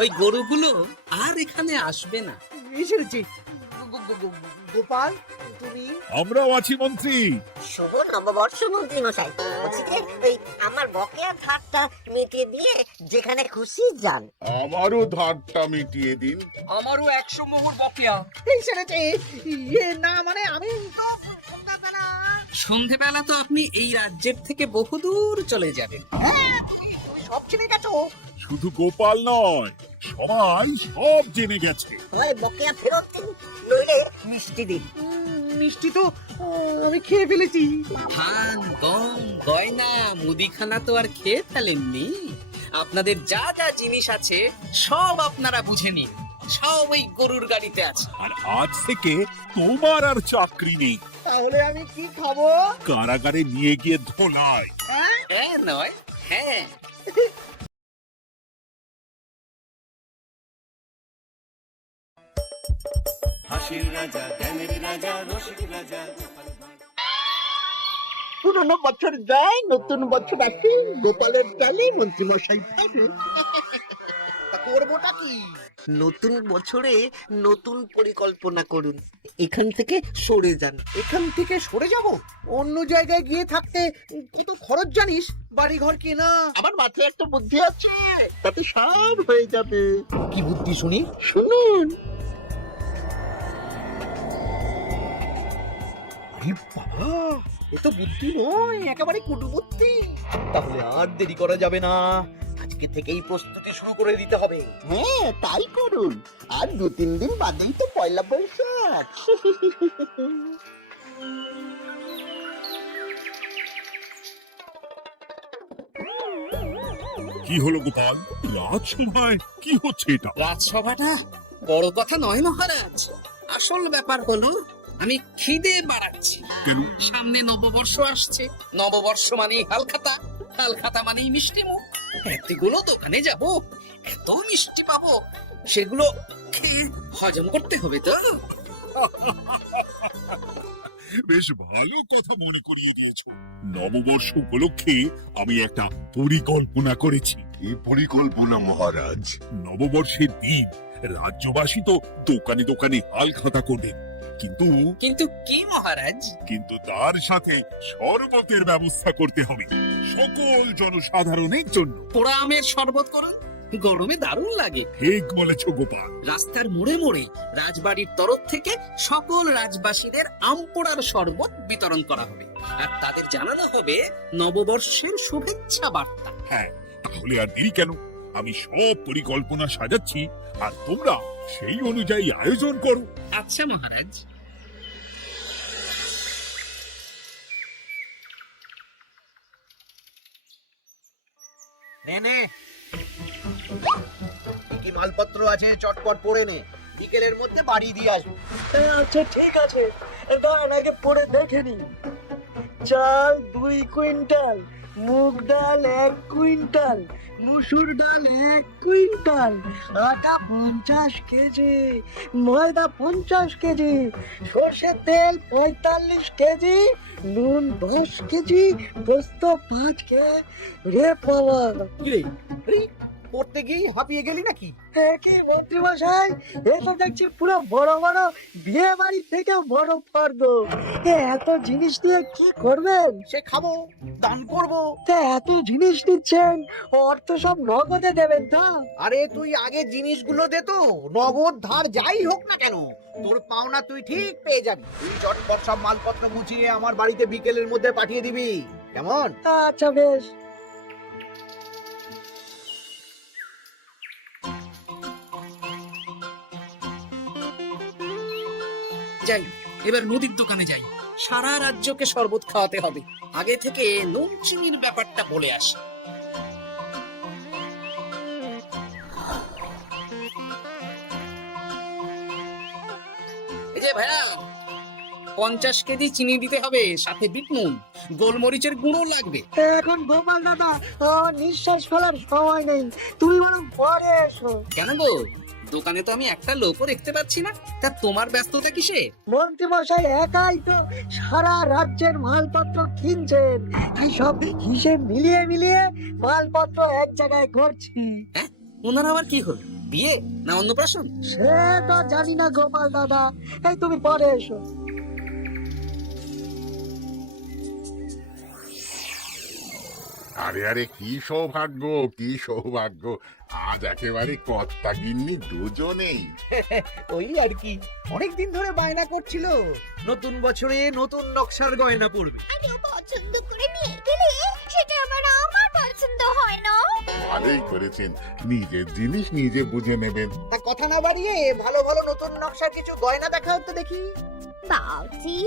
ওই গরুগুলো আর এখানে আসবে না। এসেছি গোপাল, তুমি? আমরাও আছি মন্ত্রী। শুভ নববর্ষ মন্ত্রী মশাই। বলছি যে এই আমার বকেয়া ধারটা মিটিয়ে দিয়ে যেখানে খুশি যান। আমারও ধারটা মিটিয়ে দিন। আমারও 100 মোহর বকেয়া। এই সেরেছে না, মানে আমি তো সন্ধ্যাবেলা। সন্ধেবেলা তো আপনি এই রাজ্যের থেকে বহুদূর চলে যাবেন। তুমি সব চিনে গেছো। শুধু গোপাল নয়, সবাই সব জেনে গেছে। হয় বকেয়া ফেরত দিন, নইলে মিষ্টি দিন। মিষ্টি তো আমি খেয়ে ফেলেছি। ধান, গম, গয়না, মুদিখানা তো আর খেয়ে ফেলেননি। আপনাদের যা যা জিনিস আছে সব আপনারা বুঝে নিন। সব ওই গরুর গাড়িতে আছে। আর আজ থেকে তোমার আর চাকরি নেই। তাহলে আমি কি খাবো? কারাগারে নিয়ে গিয়ে ধোলাই। হ্যাঁ নয়, হ্যাঁ। পুরনো বছর যায়, নতুন বছর আসে, গোপালের ডালে মন্ত্রী মশাই পাবে। তা করবোটা কি? নতুন বছরে নতুন পরিকল্পনা করুন, এখান থেকে সরে যান। এখান থেকে সরে যাব? অন্য জায়গায় গিয়ে থাকতে কত খরচ জানিস? বাড়ি ঘর কেনা। আমার মাথায় একটা বুদ্ধি আছে, তাতে সব হয়ে যাবে। কি বুদ্ধি শুনি? শুনুন। আরে বাবা, এ তো বুদ্ধি নয়, একেবারে কুটবুদ্ধি। তাহলে আর দেরি করা যাবে না, আজকে থেকেই প্রস্তুতি শুরু করে দিতে হবে। হ্যাঁ, তাই করুন। আর 2-3 দিন বাদেই তো পয়লা বৈশাখ। কি হলো গোপাল? রাজসভায় কি হচ্ছে এটা? রাজসভাটা বড় কথা নয় মহারাজ। আসল ব্যাপার হলো আমি খিদে বাড়াচ্ছি। কেন? সামনে নববর্ষ আসছে। নববর্ষ মানেই হালখাতা, হালখাতা মানেই মিষ্টি মুখ। এতগুলো দোকানে যাব, এত মিষ্টি পাবো, সেগুলো খেয়ে হজম করতে হবে তো। বেশ ভালো কথা মনে করিয়ে দিয়েছো। নববর্ষ উপলক্ষে আমি একটা পরিকল্পনা করেছি। কি পরিকল্পনা মহারাজ? নববর্ষের দিন রাজ্যবাসী তো দোকানে দোকানে হালখাতা করবে, কিন্তু কিন্তু কি মহারাজ? কিন্তু তার সাথে শরবতের ব্যবস্থা করতে হবে সকল জনসাধারণের জন্য। পোড়া আমের শরবত করুন, গরমে দারুণ লাগে। ঠিক বলেছো গোপাল। রাস্তার মোড়ে মোড়ে রাজবাড়ির তরফ থেকে সকল রাজবাসীদের আম পোড়ার শরবত বিতরণ করা হবে, আর তাদের জানানো হবে নববর্ষের শুভেচ্ছা বার্তা। হ্যাঁ, তাহলে আর দেরি কেন? আমি সব পরিকল্পনা সাজাচ্ছি, আর তোমরা সেই অনুযায়ী আয়োজন করো। আচ্ছা মহারাজ। নে নে, কি মালপত্র আছে চটপট পড়ে নে, বিকেলের মধ্যে বাড়ি দিয়ে আসবো। আচ্ছা ঠিক আছে, দাঁড়ান আগে পরে দেখে নি। চাল 2 কুইন্টাল, মুগ ডাল 1 কুইন্টাল, মুসুর ডাল 1 কুইন্টাল, আটা 50 কেজি, ময়দা 50 কেজি, সর্ষের তেল 45 কেজি, নুন 10 কেজি, পোস্ত 5 কেজি। রে বাবা, কি রে, এই, পড়তে গিয়ে হাঁপিয়ে গেলি নাকি? কি মন্ত্রী মশাই, এটা দেখছি পুরো বড় বড় বিয়ে বাড়ি থেকে বড় ফর্দ। এত জিনিস নিয়ে কি করবেন? সে খাবো, দান করবো। তা এত জিনিস নিচ্ছেন, অর্থ সব নগদে দেবেন তো? আরে তুই আগে জিনিসগুলো দে তো, নগদ ধার যাই হোক না কেন, তোর পাওনা তুই ঠিক পেয়ে যাবি। তুই চটপট সব মালপত্র গুছিয়ে আমার বাড়িতে বিকেলের মধ্যে পাঠিয়ে দিবি, কেমন? আচ্ছা বেশ। যাই, এবার নদীর দোকানে যাই। সারা রাজ্যকে শরবত খাওয়াতে হবে। আগে থেকে নুন চিনির ব্যাপারটা বলে আসি। এই যে ভাইয়া, 50 কেজি চিনি দিতে হবে, সাথে বিট নুন, গোলমরিচের গুঁড়ো লাগবে। এখন গোপাল দাদা, আমার নিঃশ্বাস ফেলার সময় নেই, তুমি বরং পরে এসো। কেন গো, দোকানে তো আমি একটা লোকও দেখতে পাচ্ছি না, তা তোমার ব্যস্ততা কিসে? মন্ত্রী মশাই একাই তো সারা রাজ্যের মালপত্র কিনছেন, এই সব হিসেব মিলিয়ে মিলিয়ে মালপত্র এক জায়গায় করছি। হ্যাঁ, ওনার আবার কি হল? বিয়ে না অন্নপ্রাশন? সেটা জানি না গোপাল দাদা, এই তুমি পরে এসো। আরে আরে কি সৌভাগ্য, কি সৌভাগ্য! আজ একেবারে কর্তা গিন্নি দুজনেই। ওই আর কি, অনেকদিন ধরে বায়না করছিল নতুন বছরে নতুন নকশার গয়না পরবে। আরে ও পছন্দ করে নিয়ে গেলে সেটা আবার আমার পছন্দ হয় না। ভালোই করেছেন, নিজের জিনিস নিজে বুঝে নেবেন। তা কথা না বাড়িয়ে ভালো ভালো নতুন নকশার কিছু গয়না দেখাও তো দেখি। বাউজি,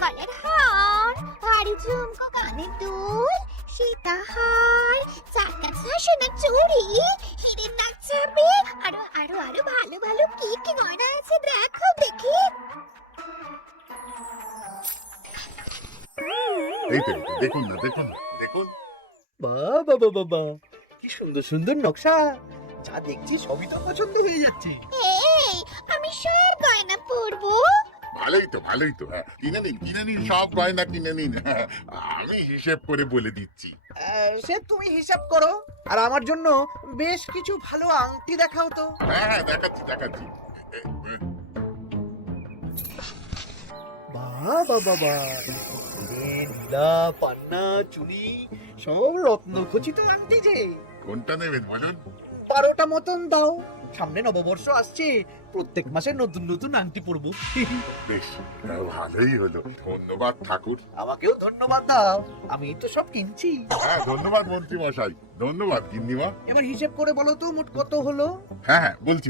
গলার হার, ভারী ঝুমকো, কানের দুল, সীতাহার, চাকাছা সোনা চুড়ি, হিরের নাক চাপে, আরো আরো আরো ভালো ভালো কি কি গয়না আছে দেখো দেখি। এই তো দেখুন না, দেখুন দেখুন। বাবা বাবা বাবা, কি সুন্দর সুন্দর নকশা! যা দেখছি সবই তো পছন্দ হয়ে যাচ্ছে। এই, আমি সব গয়না পরবো। ভালোই তো, ভালোই তো। হ্যাঁ, কিনে নিন, সব গয়না কিনে নিন। হ্যাঁ, আমি হিসেব করে বলে দিচ্ছি। সে তুমি হিসাব করো, আর আমার জন্য বেশ কিছু ভালো আংটি দেখাও তো। হ্যাঁ হ্যাঁ, দেখাচ্ছি দেখাচ্ছি। বাবা বাবা, নীলা পান্না চুড়ি, সব রত্ন খচিত আংটি যে। কোনটা নেবেন বলুন? 12টা মতন দাও, সামনে নববর্ষ আসছে, প্রত্যেক মাসে নতুন নতুন আংটি পরবো। বেশ, ভালোই হলো। ধন্যবাদ ঠাকুর। আমাকেও ধন্যবাদ দাও, আমি তো সব কিনছি। হ্যাঁ, ধন্যবাদ মন্ত্রী মশাই, ধন্যবাদ গিন্নিমা। এবার হিসেব করে বলো তো মোট কত হলো। হ্যাঁ হ্যাঁ, বলছি।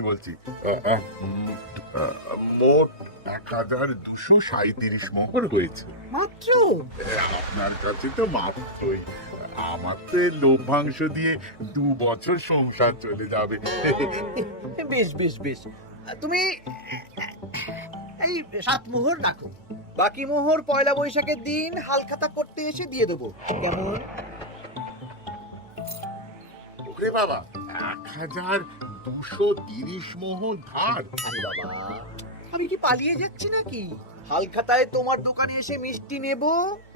মোট 1237 মোহর হয়েছে। মাত্র? আপনার কাছে তো মাত্রই। আমার তো এর লভ্যাংশ দিয়ে 2 বছর সংসার চলে যাবে। বেশ বেশ বেশ, তুমি এই 7 মোহর রাখো, বাকি মোহর পয়লা বৈশাখের দিন হালখাতা করতে এসে দিয়ে দেবো, কেমন? ওরে বাবা, 1230 মোহর ধার! আরে বাবা, আমি কি পালিয়ে যাচ্ছি নাকি? হালখাতায় তোমার দোকানে এসে মিষ্টি নেব,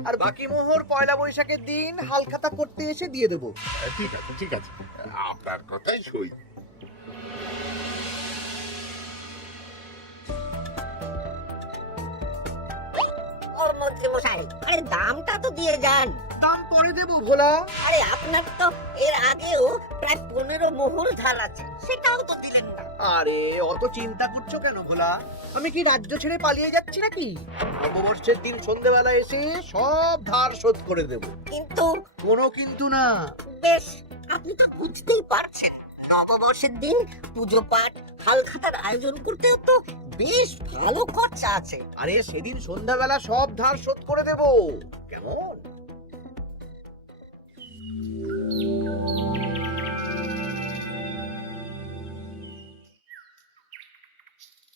আর বাকি মোহর পয়লা বৈশাখের দিন হালখাতা করতে এসে দিয়ে দেবো। ঠিক আছে ঠিক আছে, আপনার কথাই সই। ও মন্ত্রী মশাই, আরে দামটা তো দিয়ে যান। দাম পরে দেবো ভোলা। আরে আপনার তো এর আগেও প্রায় 15 মোহর ধার আছে, সেটাও তো দিলেন না। আরে অত চিন্তা করছো কেন ভোলা? আমি কি রাজ্য ছেড়ে পালিয়ে যাচ্ছি নাকি? নববর্ষের দিন সন্ধ্যেবেলা এসে সব ধার শোধ করে দেব। কিন্তু কোনো কিন্তু না। বেশ, আপনি তো বুঝতেই পারছেন, নববর্ষের দিন পুজো পাঠ হালখাতার আয়োজন করতেও তো বেশ ভালো খরচা আছে। আরে সেদিন সন্ধ্যাবেলা সব ধার শোধ করে দেব, কেমন?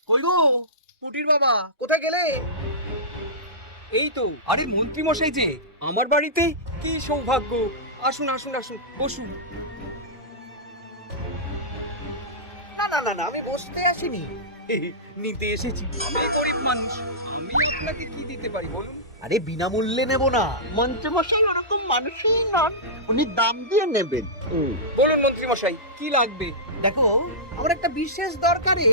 কই গো পুটির বাবা, কোথায় গেলে? এই তো, আরে মন্ত্রী মশাই যে আমার বাড়িতে, কি সৌভাগ্য! আসুন আসুন আসুন, বসুন। না না না না, আমি বসতে আসিনি, নিতে এসেছি। আমি গরিব মানুষ, আমি আপনাকে কি দিতে পারি বলুন? আরে বিনামূল্যে নেব না। মন্ত্রীমশাই ওরকম মানুষই নন, উনি দাম দিয়ে নেবেন। বলুন মন্ত্রী মশাই, কি লাগবে? দেখো, আমার একটা বিশেষ দরকারে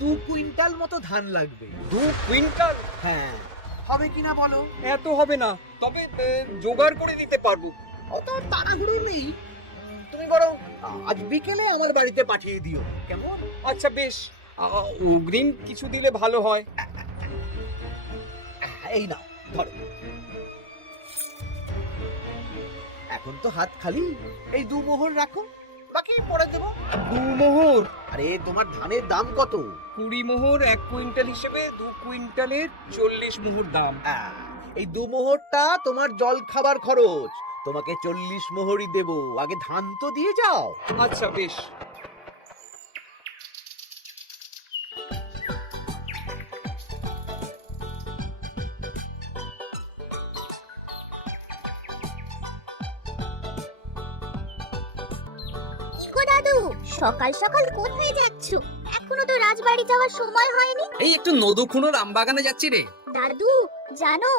2 কুইন্টাল মতো ধান লাগবে। 2 কুইন্টাল? হ্যাঁ, হবে কিনা বলো? এত হবে না, তবে জোগাড় করে দিতে পারবো। অত তাড়াহুড়ো নেই, তুমি বরং আজ বিকেলে আমার বাড়িতে পাঠিয়ে দিও, কেমন? আচ্ছা বেশ, অগ্রিম কিছু দিলে ভালো হয়। এই নাও, ধরো। এখন তো হাত খালি, এই 2 মোহর রাখো, বাকি পরে দেবো। 2 মোহর? আরে তোমার ধানের দাম কত? 20 মোহর 1 কুইন্টাল হিসেবে 2 কুইন্টালের 40 মোহর দাম। এই 2 মোহরটা তোমার জল খাবার খরচ, তোমাকে 40 মোহরই দেবো। আগে ধান তো দিয়ে যাও। আচ্ছা বেশ। গো দাদু, সকাল সকাল কোথায় যাচ্ছ? এখনো তো রাজবাড়ি যাওয়ার সময় হয়নি। এই একটু নদুখুনোর আমবাগানে যাচ্ছি রে। দাদু জানো,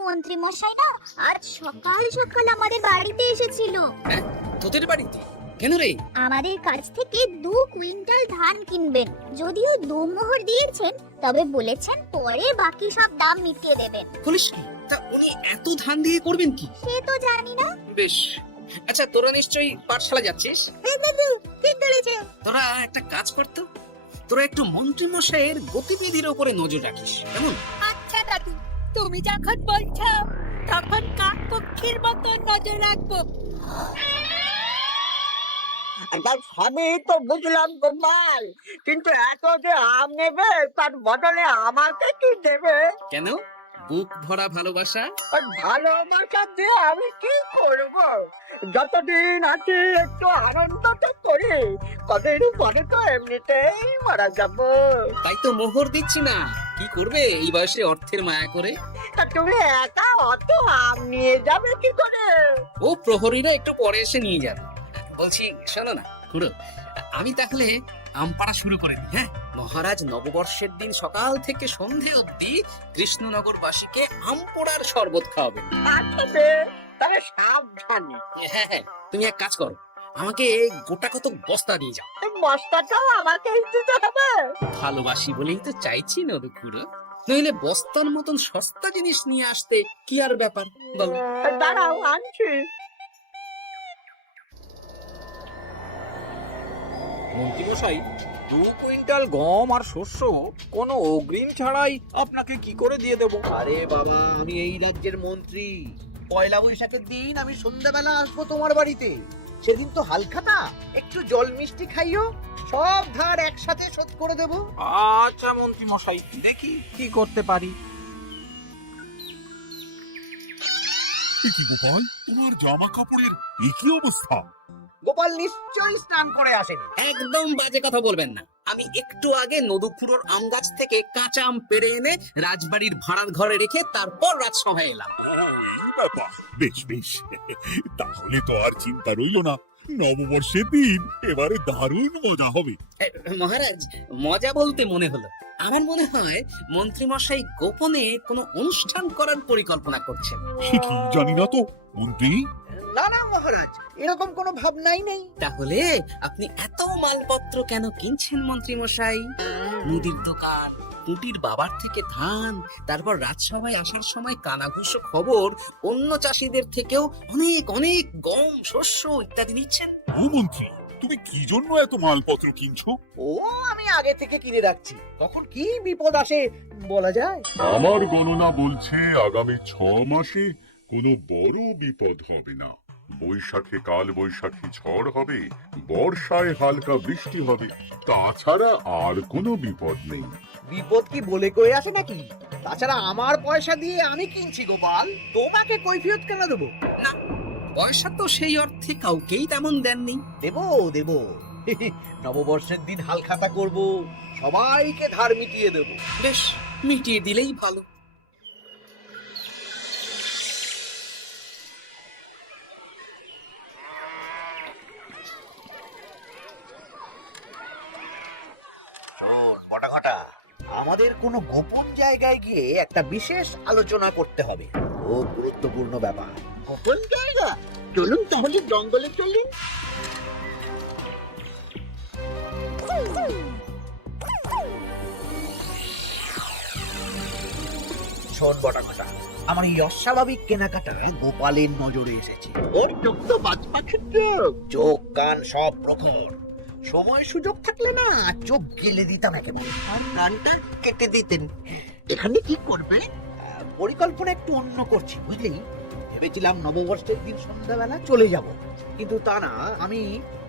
মন্ত্রী মশাই না আজ সকাল সকাল আমাদের বাড়িতে এসেছিল। হ্যাঁ, তোদের বাড়িতে? কেন রে? আমাদের কাছ থেকে 2 কুইন্টাল ধান কিনবেন। যদিও 2 মোহর দিয়েছেন, তবে বলেছেন পরে বাকি সব দাম মিটিয়ে দেবেন। বলিস কি? তা উনি এত ধান দিয়ে করবেন কি? সে তো জানি না। বেশ, আচ্ছা তোরা নিশ্চয়ই পাঠশালা যাচ্ছিস? হ্যাঁ দাদু, ঠিক বলেছে। তোরা একটা কাজ করতো, তোরা একটু মন্ত্রী মশাইয়ের গতিবিধির উপরে নজর রাখিস, কেমন? আচ্ছা দাদু, তুমি যখন বলছো তখন কাকপক্ষীর মতো নজর রাখবো। এবার সবই তো বুঝলাম গোপাল, কিন্তু এত যে আম নেবে তার বদলে আমাকে কি দেবে? কেন? বুক ভরা ভালোবাসা। আর ভালোবাসা দিয়ে আমি কি করব? যতদিন আছি একটু আনন্দ তো করি, কদিন পরে তো এমনিতেই মারা যাব। তাই তো মোহর দিচ্ছি না। কি করবে এই বয়সে অর্থের মায়া করে? তা তুমি একা অত আম নিয়ে যাবে কি করে? ও প্রহরীরা একটু পরে এসে নিয়ে যাবে। বলছি শোনো না খুড়ো, আমি তাহলে আম পাড়া শুরু করে দিই। হ্যাঁ, মহারাজ নববর্ষের দিন সকাল থেকে সন্ধে অবধি কৃষ্ণনগরবাসীকে আম পোড়ার শরবত খাওয়াবেন। আচ্ছা বেশ, তবে সাবধানে। হ্যাঁ হ্যাঁ, তুমি এক কাজ করো, আমাকে গোটা কত বস্তা দিয়ে যাও। বস্তাটাও আমাকেই দিতে হবে? ভালোবাসি বলেই তো চাইছি নদু খুড়ো, নইলে বস্তার মতন সস্তা জিনিস নিয়ে আসতে কি আর ব্যাপার বলো? দাঁড়াও, আনছি। মন্ত্রীমশাই, 2 কুইন্টাল গম আর শস্য কোনো অগ্রিম ছাড়াই আপনাকে কি করে দিয়ে দেব? আরে বাবা, আমি এই রাজ্যের মন্ত্রী। পয়লা বৈশাখের দিন আমি সন্ধ্যাবেলা আসবো তোমার বাড়িতে। সেদিন তো হালখাতা, একটু জল মিষ্টি খাইও, সব ধার একসাথে শোধ করে দেব। আচ্ছা মন্ত্রীমশাই, দেখি কি করতে পারি। এ কি গোপাল, তোমার জামা কাপড়ের একই অবস্থা? গোপাল নিশ্চয়ই স্নান করে আসেনি। একদম বাজে কথা বলবেন না। আমি একটু আগে নদুখুড়োর আম গাছ থেকে কাঁচা আম পেড়ে এনে রাজবাড়ির ভাড়ার ঘরে রেখে তারপর রাজসভায় এলাম। ও, এই ব্যাপার। বেশ বেশ, তাহলে তো আর চিন্তা রইল না। নববর্ষের দিন এবারে দারুণ মজা হবে। এ, মহারাজ, মজা বলতে মনে হলো, আমার মনে হয় মন্ত্রীমশাই গোপনে কোনো অনুষ্ঠান করার পরিকল্পনা করছেন। সে কি জানি না তো মন্ত্রী। না না মহারাজ, এরকম কোনো ভাবনাই নেই। তাহলে আপনি এত মালপত্র কেন কিনছেন মন্ত্রীমশাই? মুদির দোকান, কুটির বাবার থেকে ধান, তারপর রাজসভায় আসার সময় কানাঘুষো খবর অন্য চাষিদের থেকেও অনেক অনেক গম, শস্য ইত্যাদি নিচ্ছেন। ও মন্ত্রী, তুমি কি জন্য এত মালপত্র কিনছো? ও, আমি আগে থেকে কিনে রাখছি, তখন কি বিপদ আসে বলা যায়। আমার গণনা বলছে আগামী 6 মাসে কোনো বড় বিপদ হবে না। বৈশাখে কাল বৈশাখী ঝড় হবে, বর্ষায় হালকা বৃষ্টি হবে, তাছাড়া আর কোনো বিপদ নেই। বিপদ কি বলে কয়ে আসে নাকি? তাছাড়া আমার পয়সা দিয়ে আমি কিনছি গোপাল, তোমাকে কৈফিয়ত কেন দেবো? না, পয়সা তো সেই অর্থে কাউকেই তেমন দেননি। দেবো দেবো, নববর্ষের দিন হালখাতা করব, সবাইকে ধার মিটিয়ে দেবো। বেশ, মিটিয়ে দিলেই ভালো। শোন বটাঘটা, আমাদের কোনো গোপন জায়গায় গিয়ে একটা বিশেষ আলোচনা করতে হবে, খুব গুরুত্বপূর্ণ ব্যাপার। গোপন জায়গা? চলুন তাহলে জঙ্গলে চলুন। শোন বটাঘটা, আমার এই অস্বাভাবিক কেনাকাটা গোপালের নজরে এসেছে। ওর চোখ তো বাজ পাখির চোখ। চোখ কান সব প্রখর, সময় সুযোগ থাকলে না চোখ গেলে দিতাম একেবারে। আর কানটা কেটে দিতেন। এখানে কি করবে? পরিকল্পনা একটু অন্য করছি বুঝলি। ভেবেছিলাম নববর্ষের দিন সন্ধ্যাবেলা চলে যাব, কিন্তু তা না,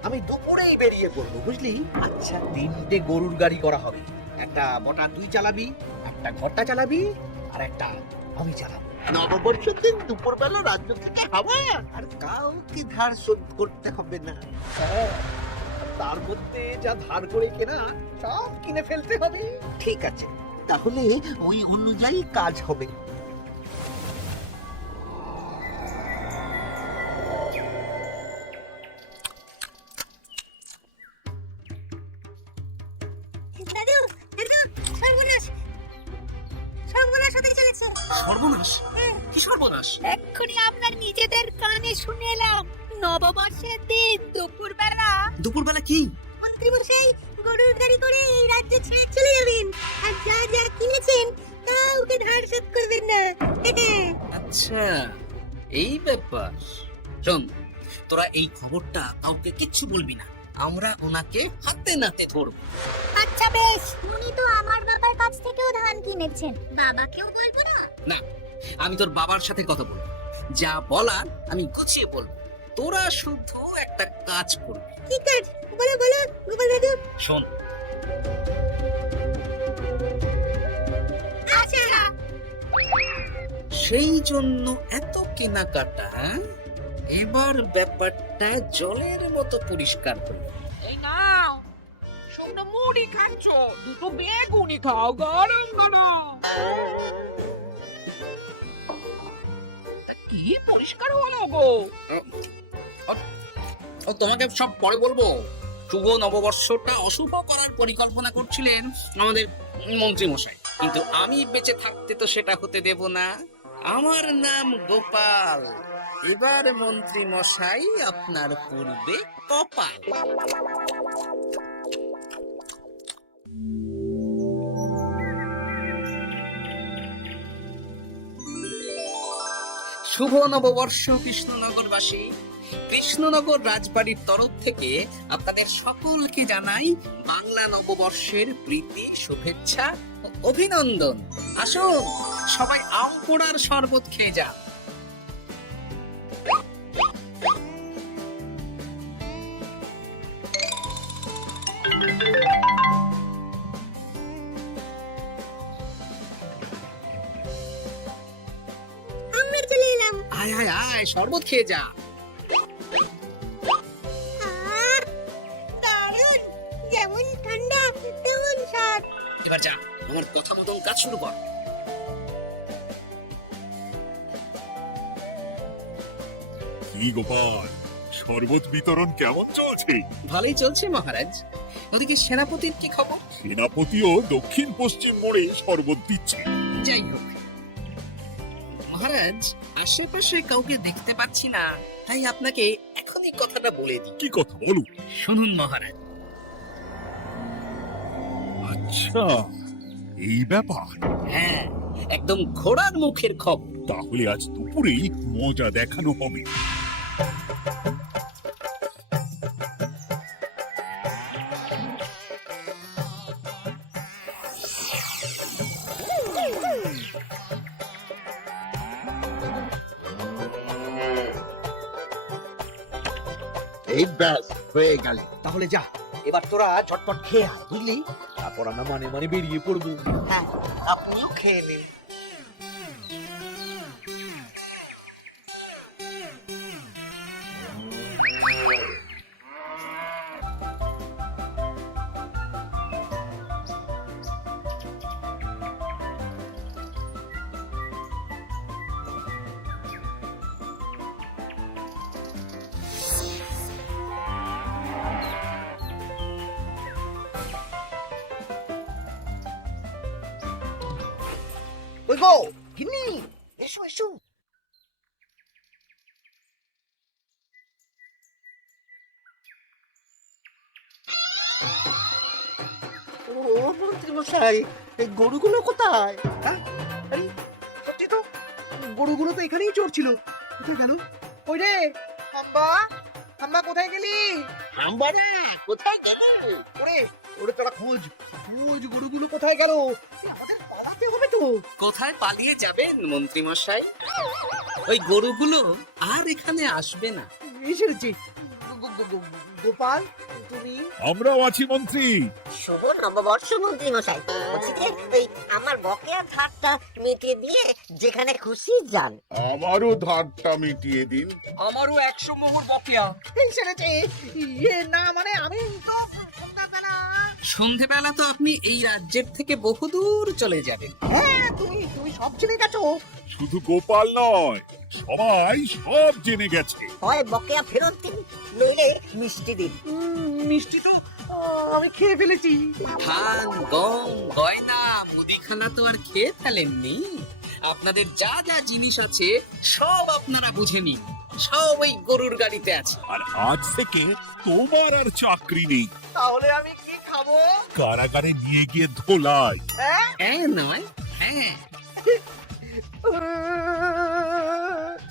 আমি দুপুরেই বেরিয়ে পড়বো বুঝলি। আচ্ছা, 3টে গরুর গাড়ি করা হবে, একটা বটা তুই চালাবি, একটা ঘরটা চালাবি, আর একটা আমি চালাবো। নববর্ষের দিন দুপুরবেলা রাজ্য থেকে হাওয়া, আর কাউকে ধার শোধ করতে হবে না। হ্যাঁ, তার মধ্যে যা ধার করে কেনা সব কিনে ফেলতে হবে। ঠিক আছে, তাহলে ওই অনুযায়ী কাজ হবে। দাদু, দাদু, সর্বনাশ, সর্বনাশ হতে চলেছে। সর্বনাশ? কি সর্বনাশ? এক্ষুনি আপনার নিজেদের কানে শুনে এলাম নববর্ষের দিন দুপুরবেলা কি? মন্ত্রীমশাই গরুর গাড়ি করে এই রাজ্য ছেড়ে চলে যাবেন আর যা যা কিনেছেন কাউকে ধার শোধ করবেন না আচ্ছা, এই ব্যাপার। শোন, তোরা এই খবরটা কাউকে কিচ্ছু বলবি না, আমরা ওনাকে হাতে নাতে ধরবো। আচ্ছা বেশ, উনি তো আমার বাবার কাছ থেকেও ধান কিনেছেন, বাবাকেও বলবো না? না, আমি তোর বাবার সাথে কথা বলবো, যা বলার আমি গুছিয়ে বলবো। তোরা শুধু একটা কাজ করবি। কি কাজ? বলো বলো গোপাল দাদু। শোন, আচ্ছা, সেই জন্য এত কেনাকাটা, এবার ব্যাপারটা জলের মতো পরিষ্কার করবো। এই নাও, শুকনো মুড়ি খাচ্ছ, দুটো বেগুনি খাও গরম গরম। তা কি পরিষ্কার হলো গো? ও তোমাকে সব পরে বলবো। শুভ নববর্ষটা অশুভ করার পরিকল্পনা করছিলেন আমাদের মন্ত্রী মশাই, কিন্তু আমি বেঁচে থাকতে তো সেটা হতে দেব না। আমার নাম গোপাল, এবার মন্ত্রী মশাই আপনার পূর্বে কপাল। শুভ নববর্ষ কৃষ্ণনগরবাসী। কৃষ্ণনগর রাজবাড়ির তরফ থেকে আপনাদের সকলকে জানাই বাংলা নববর্ষের প্রীতি, শুভেচ্ছা ও অভিনন্দন। আসুন সবাই আম পোড়ার শরবত খেয়ে যান। আমরা চলে এলাম। আয় আয় আয়, শরবত খেয়ে যা। আহ, দারুণ, যেমন ঠান্ডা তেমন স্বাদ। এবার যা, আমার কথা মতন কাজ শুরু কর। কি গোপাল, শরবত বিতরণ কেমন চলছে? ভালোই চলছে মহারাজ। ওদিকে সেনাপতির কি খবর? সেনাপতিও দক্ষিণ পশ্চিম মোড়ে শরবত দিচ্ছে। যাই হোক মহারাজ, আশেপাশে কাউকে দেখতে পাচ্ছি না, তাই আপনাকে এখনই কথাটা বলে দিই। কি কথা বলো? শুনুন মহারাজ, আচ্ছা, এই ব্যাপার। হ্যাঁ, একদম ঘোড়ার মুখের খবর। তাহলে আজ দুপুরেই মজা দেখানো হবে। এই ব্যাস হয়ে গেল। তাহলে যা, এবার তোরা চটপট খেয়ে আয়, বুঝলি? তারপর আমরা মানে মানে বেরিয়ে পড়বো। হ্যাঁ, আপনিও খেয়ে নিন। ওই গো, গিন্নি, এসো এসো। ও মন্ত্রী মশাই, এই গরুগুলো কোথায়? হ্যাঁ, আরে সত্যি তো, গরুগুলো তো এখানেই চড়ছিল। কোথায় গেল? ওই রে হাম্বা, হাম্বা কোথায় গেলি? হাম্বা রে, কোথায় গেলি? ওরে ওরে, তোরা খোঁজ খোঁজ, গরুগুলো কোথায় গেল? আমাদের পালাতে হবে তো। কোথায় পালিয়ে যাবেন মন্ত্রী মশাই? ওই গরুগুলো আর এখানে আসবে না। এসেছি। গোপাল, তুমি? আমরাও আছি মন্ত্রী। শুভ নববর্ষ মন্ত্রী মশাই। বলছি যে এই আমার বকেয়া ধারটা মিটিয়ে দিয়ে যেখানে খুশি যান। আমারও ধারটা মিটিয়ে দিন। আমারও 100 মোহর বকেয়া। এই সেরেছে। ইয়ে না, মানে আমি তো সন্ধ্যাবেলা। সন্ধেবেলা তো আপনি এই রাজ্যের থেকে বহুদূর চলে যাবেন। হ্যাঁ, তুমি তুমি সব জেনে গেছো। শুধু গোপাল নয়, সবাই সব জেনে গেছে। হয় বকেয়া ফেরত দিন, নইলে মিষ্টি দিন। মিষ্টি তো আমি খেয়ে ফেলেছি। ধান, গম, গয়না, মুদিখানা তো আর খেয়ে ফেলেননি। আপনাদের যা যা জিনিস আছে সব আপনারা বুঝে নিন, সব ওই গরুর গাড়িতে আছে। আর আজ থেকে তোমার আর চাকরি নেই, তাহলে আমি কি খাবো? কারাগারে নিয়ে গিয়ে ধোলাই। হ্যাঁ নয় হ্যাঁ।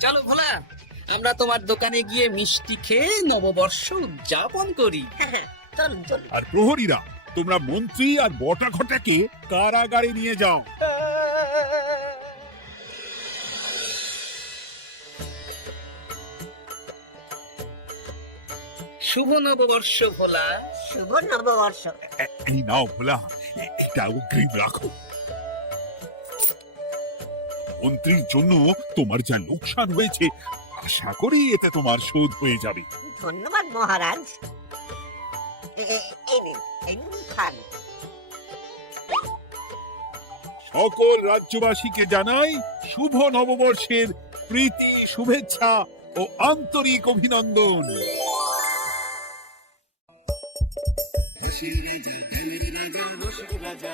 চলো ভোলা, আমরা তোমার দোকানে গিয়ে মিষ্টি খেয়ে নববর্ষ উদযাপন করি। চলুন চলুন। আর প্রহরীরা, তোমরা মন্ত্রী আর বটা ঘটাকে কারাগারে নিয়ে যাও। শুভ নববর্ষ ভোলা। শুভ নববর্ষ। এই নাও ভোলা, এটা অগ্রিম রাখো। মন্ত্রীর জন্য তোমার যা লোকসান হয়েছে, আশা করি এতে তোমার শোধ হয়ে যাবে। ধন্যবাদ মহারাজ। এই নিন, এই নিন খান। সকল রাজ্যবাসীকে জানাই শুভ নববর্ষের প্রীতি, শুভেচ্ছা ও আন্তরিক অভিনন্দন। রাজা